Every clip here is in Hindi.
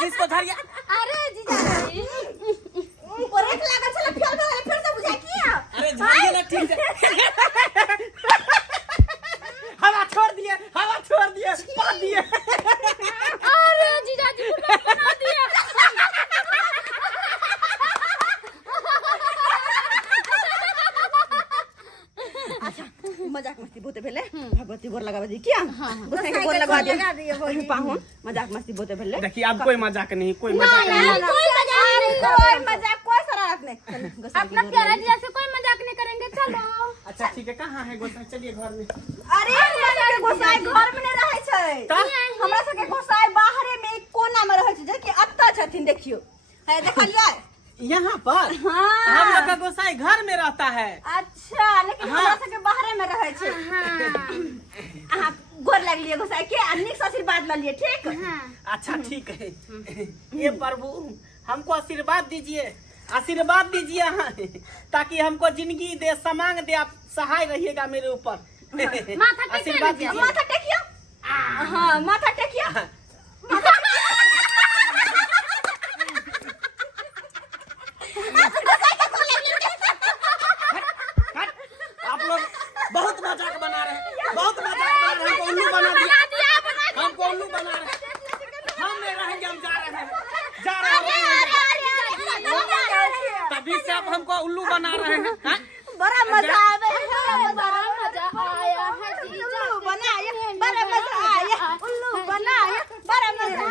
जिसको धरिया। अरे जीजाजी ऊपर एक लागल चला फिर से बुझा किया। अरे झाड़िए ना ठीक से। हवा छोड़ दिए पा दिए। अरे जीजाजी बना दिया। अच्छा मजाक मस्ती बोते भेले भगवती गोर लगावे दी क्या गोसाई के गोर लगा दिए पाहुन मजाक मस्ती बोते भेले। देखिए अब कोई मजाक नहीं कोई मजाक नहीं कोई शरारत नहीं अपना प्यारा जीजा से कोई मजाक नहीं करेंगे चलो। अच्छा ठीक है कहाँ है गोसाई चलिए घर में। अरे हमरा के गोसाई घर में नहीं रहे छै हमरा सबके गोसाई बाहरे में एक कोना में रहे छै जे कि अत्ता छथिन देखियो है देखलिए यहाँ पर। हाँ हम लोग का गोसाई घर में रहता है। अच्छा लेकिन हमरा सबके बाहरे में रहे छै। हां गोर लगलिए गोसाई के निक से आशीर्वाद ल लिए ठीक। अच्छा ठीक है ये प्रभु हमको आशीर्वाद दीजिए ताकि हमको जिंदगी दे समांग दे आप सहाय रहिएगा मेरे ऊपर। आशीर्वाद दीजिए। माथा टेकियो हां माथा टेकियो आप लोग बहुत मजाक बना रहे हैं हमको उल्लू बना दिया हम नहीं रहेंगे हम जा रहे हैं तभी से आप हमको उल्लू बना रहे हैं। बड़ा मजा आया है जीजा बड़ा मजा आया उल्लू बनाया बड़ा मजा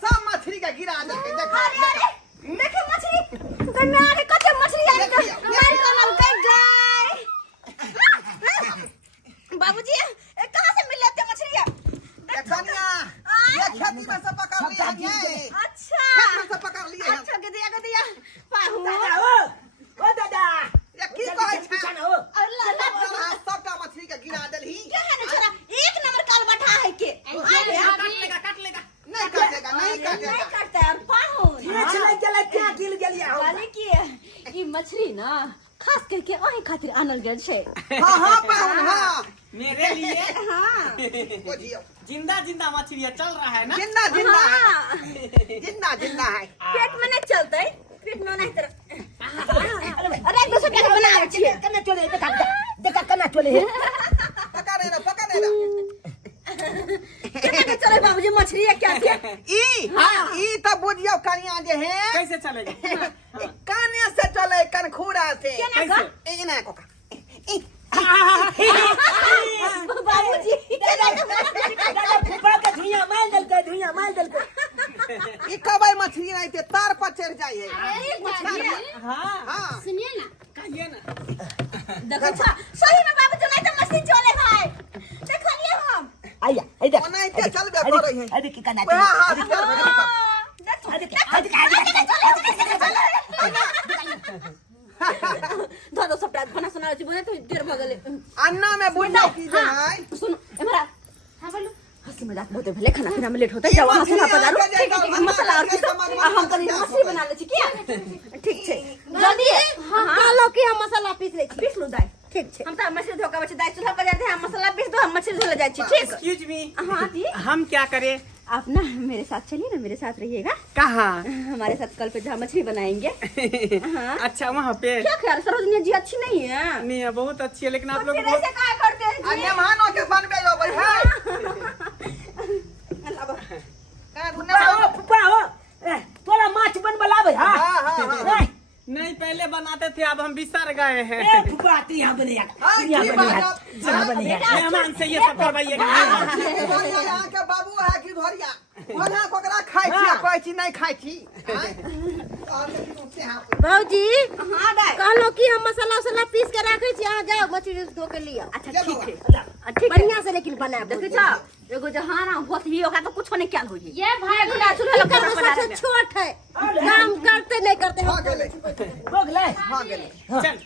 सब मछली का गिरा देखिए मछली कन्यारे कते मछली आई तो हमारी कमल कट जाए। बाबूजी ये कहां से मिल लेते मछलियां कन्या ये खेती में से पकड़ लिए हैं। अच्छा खेत में से पकड़ लिए हैं। अच्छा गदिया पाहु ओ दादा ये की कहै छै अल्लाह सबटा मछली के गिरा देलही। क्या है ना छोरा एक नंबर काल बैठा है के काट लेगा नहीं काटेगा नहीं करता है पाहु ये चला क्या गिल गेलिया हो वाले की ई मछली ना खास करके अही खातिर आनल गेल छै। हां पाहुन हां मेरे लिए। हां बुझियो जिंदा मछलियाँ चल रहा है ना। जिंदा है पेट में नहीं चलते पेट में नहीं तरह अरे एक दूसरे के बनावे छिए कने चले देखा कने चले पकड़े ना केना चले बाबूजी मछली है क्या क्या ई तो बुझियो कनिया जे है कैसे चलेगा। काने से चले कनखुरा से केना ए ना कोका बाबूजी फुफा के धुइयां मार दल के ई कबई मछली नहीं ते तार पर चढ़ जाए है। मछली हाँ हां सुनिए ना कहिए ना। देखो सही में बाबूजी नहीं तो मछली चले है देखलिए हम आया इधर नहीं ते चलबे करे है। अरे की कना हां धो सबटा खाना सुना छी बोले तो देर भ गेले अन्ना में बुझना की जे है सुन हमरा हां बोलो हंसी मजाक बोते भले खाना पीना में लेट होता जाओ वहां से पधारो ठीक है मसाला और किस हम कनी मछली बना ले छी क्या ठीक छै जल्दी हां कालो की हम मसाला पीस ले छी पीस लो दाई ठीक छै हम त मछली धोका बचे दाई चूल्हा पर जाते हम मसाला पीस दो हम मछली धो ले जाय छी ठीक। एक्सक्यूज मी हां जी हम क्या करें। आप ना मेरे साथ चलिए ना मेरे साथ रहिएगा कहाँ। हमारे साथ कल पे जहाँ मछली बनाएंगे। हाँ। अच्छा वहाँ पे क्या ख्याल सरोजनी जी अच्छी नहीं है नहीं है बहुत अच्छी है लेकिन आप लोग फिर ऐसे काय करते हैं जी? अन्य मानो के बनबे लो भाई है का गुना फुफा हो तोला माछ बन बलावे हां हां नहीं पहले बनाते थे अब हम बिसर गए हैं। ए फुफा तू यहां बने यार मेहमान से ये सब करवाइएगा। यहाँ के बाबू है कि धोरिया ओना कोकरा खाइ छी कहै छी नहीं खाइ छी। बाबूजी हां दाई कहलो कि हम मसाला पीस के रखे छी अहाँ जाओ मछली धो के लिया। अच्छा ठीक है ठीक बढ़िया से लेकिन बनाए देखे छ एगो जहां ना होत ही ओका तो कुछ नहीं क्या होई ये भाई गुना चूल्हा सबसे छोट है काम करते नहीं करते हो गेले चल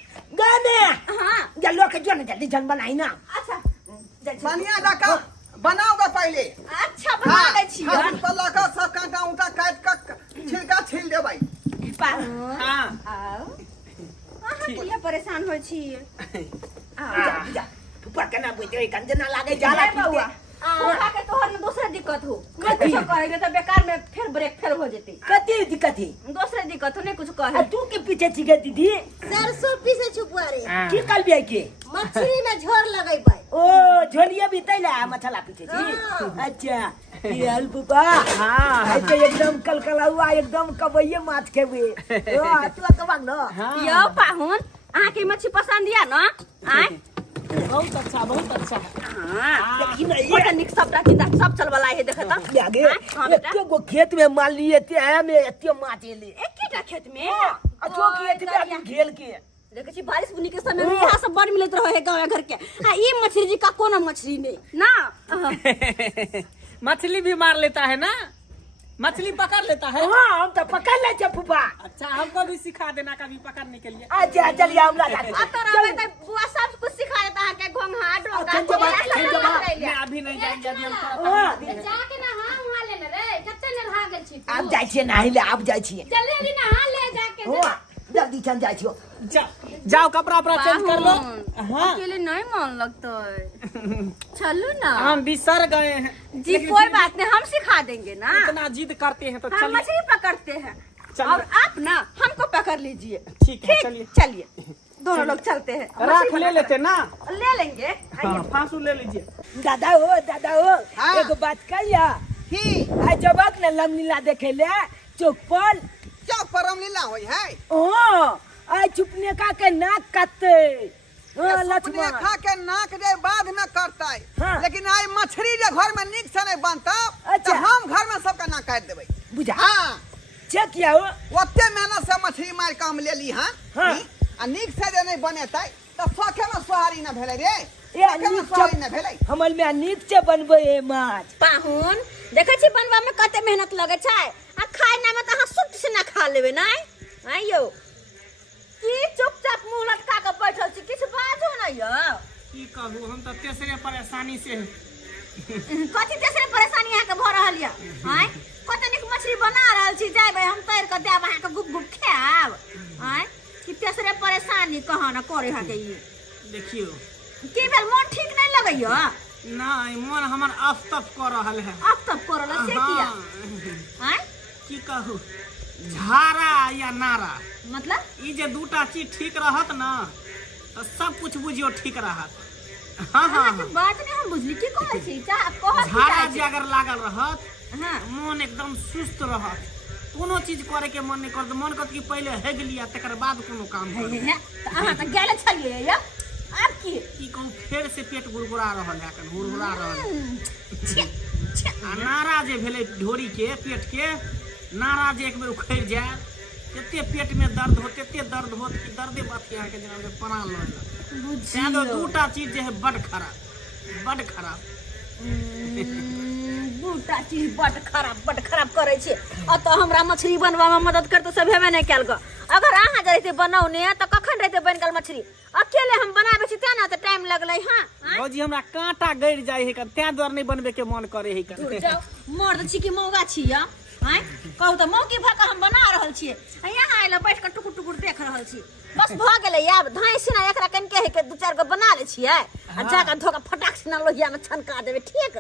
गाने हां जल्लो के जन जल्दी जन बनाई ना। अच्छा बढ़िया लगा बनाओगे पहले। अच्छा बना ले छी हम तो लगा सब कांटा उंटा काट के छिलका छिल दे भाई। हाँ आओ ठीक। कुलिया परेशान होय छी जा फुफा केना बुझे कंजना लागे जाला जाला बउआ ओका के तोहर में दूसरा दिक्कत हो मैं कुछ कहेगे तो बेकार में फिर ब्रेक फेल हो जेती कते दिक्कत है दूसरा दिक्कत हो नहीं कुछ आ कहे तू के पीछे छिगे दीदी सरसों पीसे छुपुआ रे की कल बिया के मछली में झोर लगई पाए ओ झोलिया भी तैला मछला पीछे छी अच्छा ये हल फुफा हां ऐसे एकदम कलकलावा एकदम कबैये माछ खेबे ओ तू कबांग न यो पाहुन आ के मच्छी पसंद या न आय बहुत अच्छा हां देखी ना ये निक सब राखी सब चलवाला है देख त आगे हां बेटा एते गो खेत में मान लिए एते में एते माछ एले एक कीटा खेत में जो कि एते आदमी घेल के देखे छी बारिश बुनी के समय में यहाँ सब बड़ मिलत रहे गांव घर के हां ये मछली जी का कोनो मछली नहीं ना मछली भी मार लेता है ना मछली पकड़ लेता है हां हम तो पकड़ ले छ फुफा अच्छा हमको भी सिखा देना कभी पकड़ने के लिए अच्छा चलिए हमरा साथ आ तो रहे त बुआ सब कुछ सिखा देता है के घोंघा डोंगा मैं अभी नहीं जाएंगे अभी हम थोड़ा हां जाके नहा वहां ले रे कते नहा गेल छी आप जाय छियै नहाय ले आप जाय छियै जल्दी नहा ले जाके हो जल्दी चल जाय छियो जाओ कपड़ा अपना चेंज कर लो हाँ अकेले नहीं मन लगता है चलो ना हम बिसर गए हैं जी कोई बात नहीं हम सिखा देंगे ना इतना जिद करते हैं तो हम चलिए मछली पकड़ते हैं चलिए। और आप ना हमको पकड़ लीजिए ठीक है चलिए चलिए दोनों लोग चलते हैं राख ले लेते ना ले लेंगे हाँ फांसू ले लीजिए दादा हो हाँ। एगो बात कहिया की आ जबक न लमनीला देखे ले चौक पर चौक पर रामलीला होई है ओ आ चुपने का के नाक काटते अपने लक्ष्मण खा के नाक जे बाद में करता है हाँ। लेकिन आई मछली जे घर में निक से नहीं बनता अच्छा। तो हम घर में सबका नाक काट देबै बुझा हाँ चेक किया हो ओते मेहनत से मछली मार के हम ले ली हाँ हाँ। आ निक से जे नहीं बनेतै तो सखे में सोहारी न भेलै रे ए सखे में सोहारी न भेलै हमल में नीक से बनबे ए माछ पाहुन देखे छी बनवा में कते मेहनत लगे छै आ खाए ना में त अहाँ सुट से ना खा लेबे नहीं आइयो की चुपचाप मुंह लटका के बैठल छी किछ बाजो ना यो की कहूँ हम तो तेसरे परेशानी से कथी तेसरे परेशानी अहाँ के भ रहल या आय कते निक मछली बना रहल छी जाय हम तैर के देब अहाँ के गुप गुप खाएब आय कि तेसरे परेशानी कहाँ ना करे हा के ये देखियो की भेल मन ठीक नहीं लगैया नहीं मन हमर अस्तफ कर रहल है अब तब करल से किया हाँ, आय की कहूँ झारा या नारा मतलब ई जे दूटा चीज ठीक रहत ना तो सब कुछ बुझियो ठीक रहत हाँ हाँ अहाँ के बात नहीं हम बुझली की कहै छी चाह कहत झारा जे अगर लागल रहत हां मन एकदम सुस्त रहत कोनो चीज करे के मन नहीं करत मन करत कि पहले हेग लिया तकर बाद कोनो काम कर अहाँ त गेले छलिए या अब की की कहूँ फेर से पेट गुड़गुड़ा रहल है अखन हुरहुरा रहल है छी आ नारा जे भेलै ढोरी के पेट के नारा जे एक बेर उखड़ जाए तते पेट में दर्द हो तते दर्द हो कि दर्दे बात के अहाँके जेना प्राण लऽ लेत तैं तो दूटा चीज जे है बड खराब दूटा चीज बड खराब करे छी अत हमरा मछली बनवा में मदद करते सब हेबे नहीं कैल ग अगर अहाँ जैसे बनौने त कखन रहते बन गेल मछली अकेले हम बनाबे छी तेना त टाइम लगलै हां भौजी हमरा कांटा गड़ जाय है कन तैं द्वार नहीं बनबे के मन करे है कन जाओ मर्द छी कि मौगा छी या हैं कहू त मौकी भा के हम बना रहल छी यहाँ आइला बैठ के टुकुर टुकुर देख रहल छी बस भ गेलै आब धाइस ना एकरा कन के है के दू चार गो बना ले छियै आ जाके धोका फटाक से ना लोहिया में छनका देबे ठीक